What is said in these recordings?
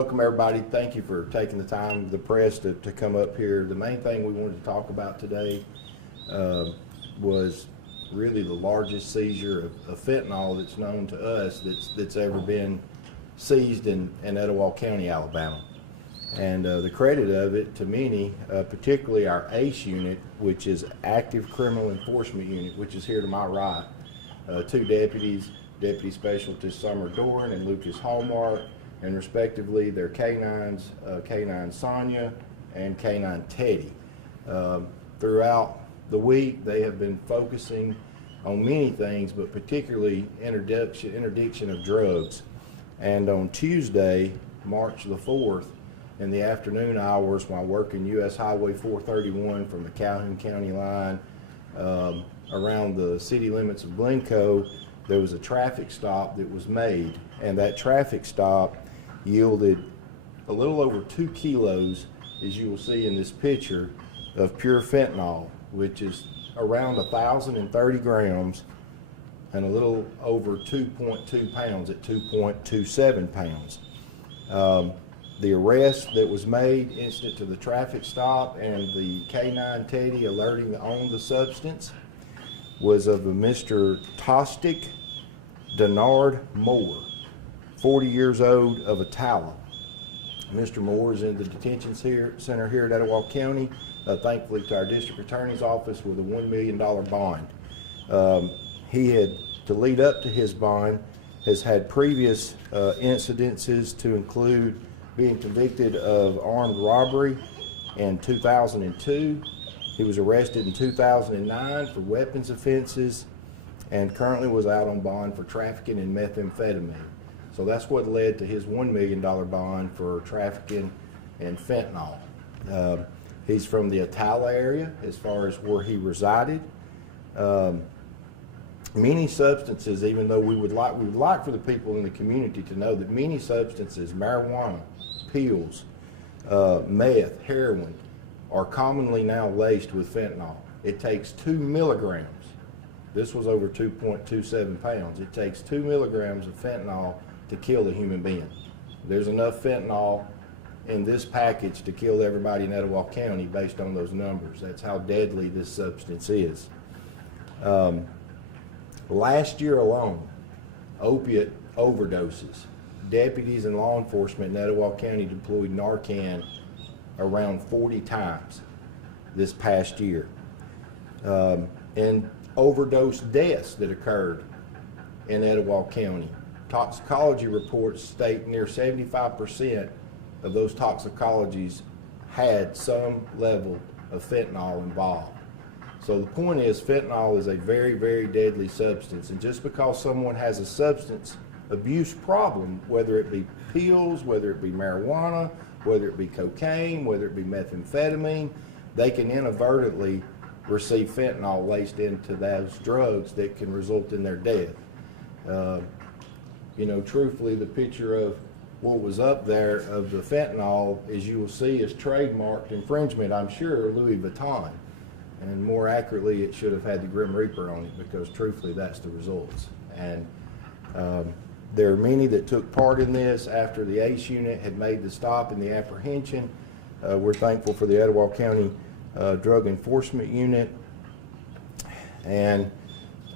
Welcome everybody. Thank you for taking the time, the press, to come up here. The main thing we wanted to talk about today was really the largest seizure of fentanyl that's known to us that's ever been seized in Etowah County, Alabama. And the credit of it to many, particularly our ACE unit, which is Active Criminal Enforcement Unit, which is here to my right. Two deputies, Deputy Specialist Summer Doran and Lucas Hallmark, and respectively their K9s, K9 Sonia and K9 Teddy. Throughout the week they have been focusing on many things, but particularly interdiction of drugs. And on Tuesday, March the 4th, in the afternoon hours while working US Highway 431 from the Calhoun County line around the city limits of Glencoe, there was a traffic stop that was made, and that traffic stop yielded a little over 2 kilos, as you will see in this picture, of pure fentanyl, which is around 1,030 grams and a little over 2.2 pounds at 2.27 pounds. The arrest that was made instant to the traffic stop and the K9 Teddy alerting on the substance was of a Mr. Tostic Denard Moore, 40 years old, of Etowah. Mr. Moore is in the detention center here at Etowah County, thankfully to our district attorney's office, with a $1 million bond. He had, to lead up to his bond, has had previous incidences to include being convicted of armed robbery in 2002. He was arrested in 2009 for weapons offenses and currently was out on bond for trafficking in methamphetamine. So that's what led to his $1 million bond for trafficking in fentanyl. He's from the Etowah area as far as where he resided. Many substances, even though we would like for the people in the community to know that many substances, marijuana, pills, meth, heroin, are commonly now laced with fentanyl. It takes 2 milligrams. This was over 2.27 pounds. It takes 2 milligrams of fentanyl to kill a human being. There's enough fentanyl in this package to kill everybody in Etowah County based on those numbers. That's how deadly this substance is. Last year alone, opiate overdoses. Deputies and law enforcement in Etowah County deployed Narcan around 40 times this past year. And overdose deaths that occurred in Etowah County. Toxicology reports state near 75% of those toxicologies had some level of fentanyl involved. So the point is, fentanyl is a very, very deadly substance, and just because someone has a substance abuse problem, whether it be pills, whether it be marijuana, whether it be cocaine, whether it be methamphetamine, they can inadvertently receive fentanyl laced into those drugs that can result in their death. You know, truthfully, the picture of what was up there of the fentanyl, as you will see, is trademarked infringement, I'm sure, Louis Vuitton. And more accurately, it should have had the Grim Reaper on it, because truthfully, that's the results. And there are many that took part in this after the ACE unit had made the stop and the apprehension. We're thankful for the Etowah County Drug Enforcement Unit and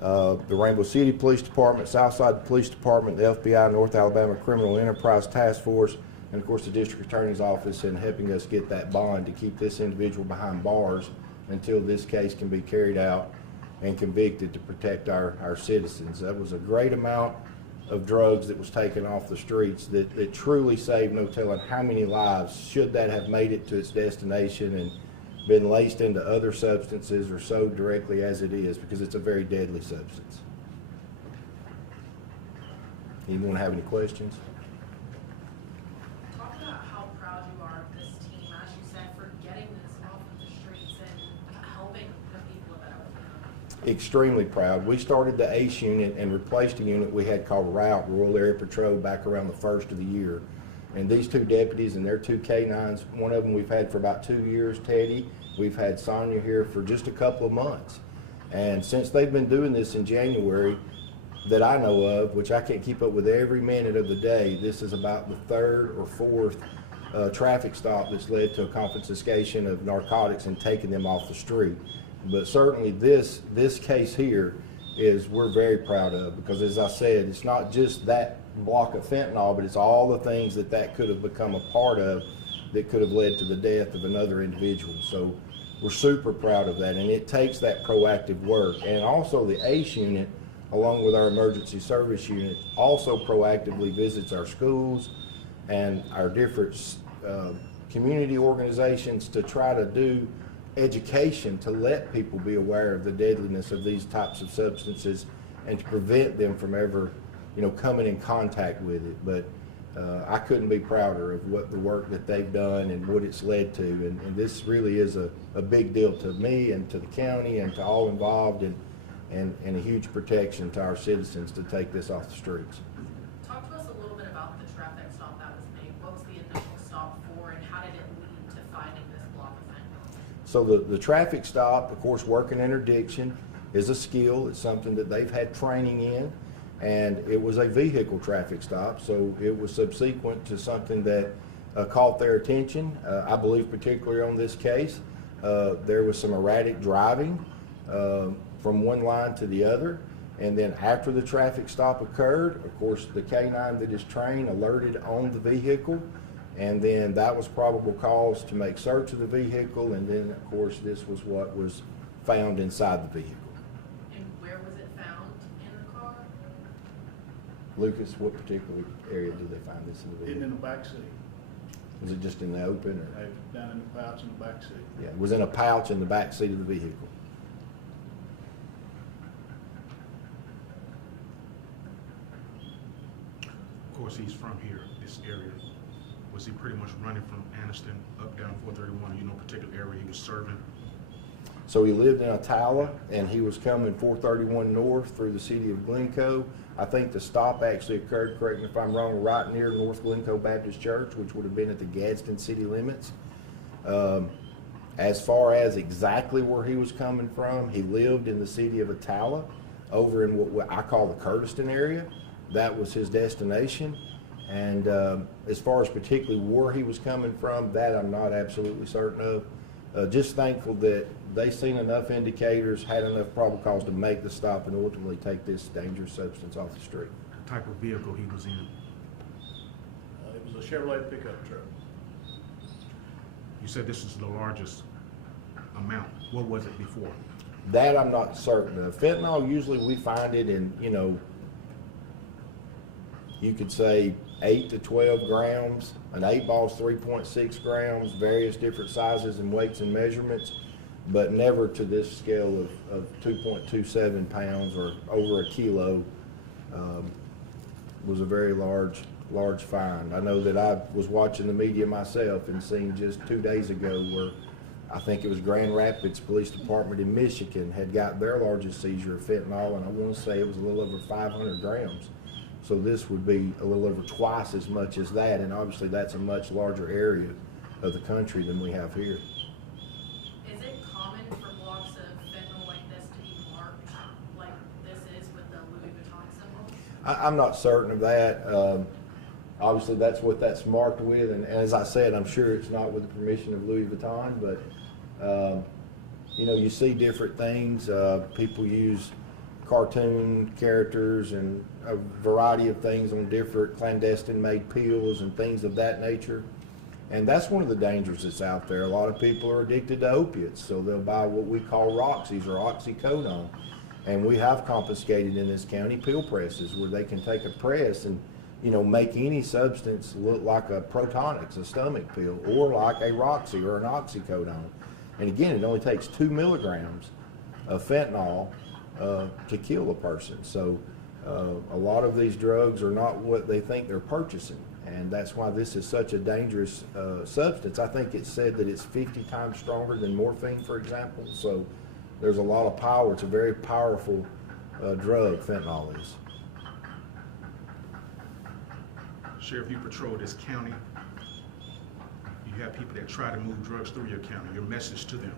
the Rainbow City Police Department, Southside Police Department, the FBI, North Alabama Criminal Enterprise Task Force, and of course the District Attorney's Office in helping us get that bond to keep this individual behind bars until this case can be carried out and convicted to protect our citizens. That was a great amount of drugs that was taken off the streets that truly saved no telling how many lives, should that have made it to its destination and been laced into other substances or sold directly as it is, because it's a very deadly substance. Anyone have any questions? Talk about how proud you are of this team, as you said, for getting this off of the streets and helping the people of Etowah County. Extremely proud. We started the ACE unit and replaced a unit we had called ROUT, Rural Area Patrol, back around the first of the year. And these two deputies and their two K9s, one of them we've had for about 2 years, Teddy. We've had Sonia here for just a couple of months. And since they've been doing this in January, that I know of, which I can't keep up with every minute of the day, this is about the third or fourth traffic stop that's led to a confiscation of narcotics and taking them off the street. But certainly this case here is we're very proud of, because as I said, it's not just that block of fentanyl, but it's all the things that could have become a part of that could have led to the death of another individual. So we're super proud of that, and it takes that proactive work. And also the ACE unit, along with our emergency service unit, also proactively visits our schools and our different community organizations to try to do education to let people be aware of the deadliness of these types of substances and to prevent them from ever, coming in contact with it. But I couldn't be prouder of what the work that they've done and what it's led to. And this really is a big deal to me and to the county and to all involved, and a huge protection to our citizens to take this off the streets. Talk to us a little bit about the traffic stop that was made. What was the initial stop for, and how did it lead to finding this block of fentanyl? So the traffic stop, of course, working interdiction is a skill. It's something that they've had training in, and it was a vehicle traffic stop. So it was subsequent to something that caught their attention. I believe particularly on this case, there was some erratic driving from one line to the other. And then after the traffic stop occurred, of course, the K9 that is trained alerted on the vehicle, and then that was probable cause to make search of the vehicle, and then of course this was what was found inside the vehicle. And where was it found in the car? Lucas, what particular area did they find this in the vehicle? Hidden in the back seat. Was it just in the open, or? Down in the pouch in the back seat. Yeah, it was in a pouch in the back seat of the vehicle. Of course, he's from here, this area. Was he pretty much running from Anniston up down 431, particular area he was serving? So he lived in Etowah, and he was coming 431 north through the city of Glencoe. I think the stop actually occurred, correct me if I'm wrong, right near North Glencoe Baptist Church, which would have been at the Gadsden city limits. As far as exactly where he was coming from, he lived in the city of Etowah, over in what I call the Curtiston area. That was his destination. And as far as particularly where he was coming from, that I'm not absolutely certain of. Just thankful that they seen enough indicators, had enough probable cause to make the stop and ultimately take this dangerous substance off the street. The type of vehicle he was in? It was a Chevrolet pickup truck. You said this is the largest amount. What was it before? That I'm not certain of. Fentanyl, usually we find it in, you could say 8 to 12 grams. An 8-ball is 3.6 grams, various different sizes and weights and measurements, but never to this scale of 2.27 pounds or over a kilo. Was a very large find. I know that I was watching the media myself and seen just 2 days ago where I think it was Grand Rapids Police Department in Michigan had got their largest seizure of fentanyl, and I want to say it was a little over 500 grams. So this would be a little over twice as much as that, and obviously that's a much larger area of the country than we have here. Is it common for blocks of fentanyl like this to be marked like this is with the Louis Vuitton symbol? I'm not certain of that. Obviously that's what that's marked with, and as I said, I'm sure it's not with the permission of Louis Vuitton, but you see different things. People use cartoon characters and a variety of things on different clandestine made pills and things of that nature. And that's one of the dangers that's out there. A lot of people are addicted to opiates, so they'll buy what we call Roxys or oxycodone. And we have confiscated in this county pill presses where they can take a press and make any substance look like a Protonix, a stomach pill, or like a Roxy or an oxycodone. And again, it only takes 2 milligrams of fentanyl to kill a person. So a lot of these drugs are not what they think they're purchasing, and that's why this is such a dangerous substance. I think it's said that it's 50 times stronger than morphine, for example. So there's a lot of power. It's a very powerful drug, fentanyl is. Sheriff, you patrol this county. You have people that try to move drugs through your county. Your message to them?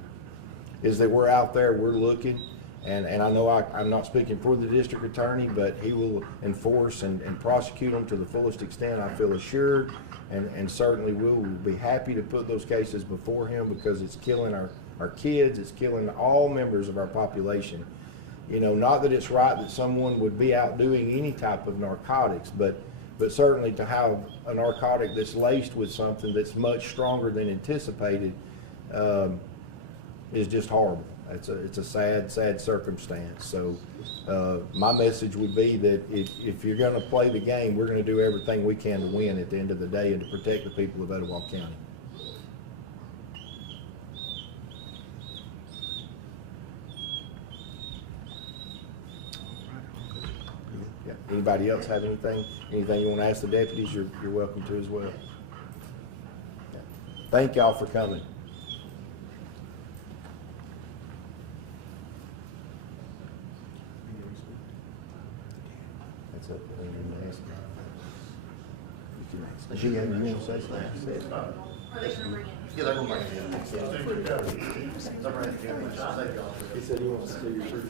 Is that we're out there, we're looking. And I know I'm not speaking for the district attorney, but he will enforce and prosecute them to the fullest extent, I feel assured. And certainly we will be happy to put those cases before him, because it's killing our kids, it's killing all members of our population. You know, not that it's right that someone would be out doing any type of narcotics, but certainly to have a narcotic that's laced with something that's much stronger than anticipated is just horrible. It's a sad circumstance. So my message would be that if you're going to play the game, we're going to do everything we can to win at the end of the day and to protect the people of Etowah County. Yeah. Anybody else have anything? Anything you want to ask the deputies? You're welcome to as well. Yeah. Thank y'all for coming. That's it. You can ask. You want to say something? Are they gonna bring in? Yeah, they're gonna bring it in. They're bringing it in. He said he wants to see your proof.